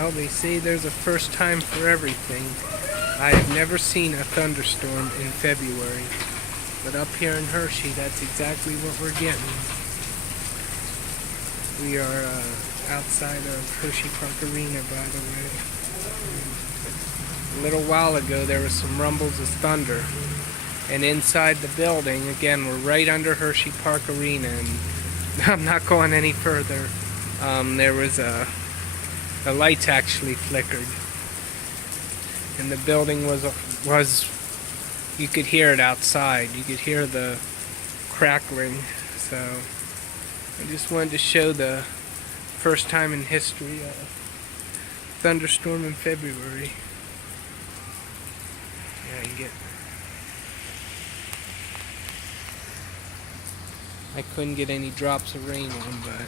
Well, they say there's a first time for everything. I have never seen a thunderstorm in February, but up here in Hershey, that's exactly what we're getting. We are outside of Hershey Park Arena, by the way. A little while ago, there was some rumbles of thunder, and inside the building, again, we're right under Hershey Park Arena, and I'm not going any further. There was the lights actually flickered, and the building was you could hear it outside. You could hear the crackling. So I just wanted to show the first time in history a thunderstorm in February. Yeah, I couldn't get any drops of rain on, but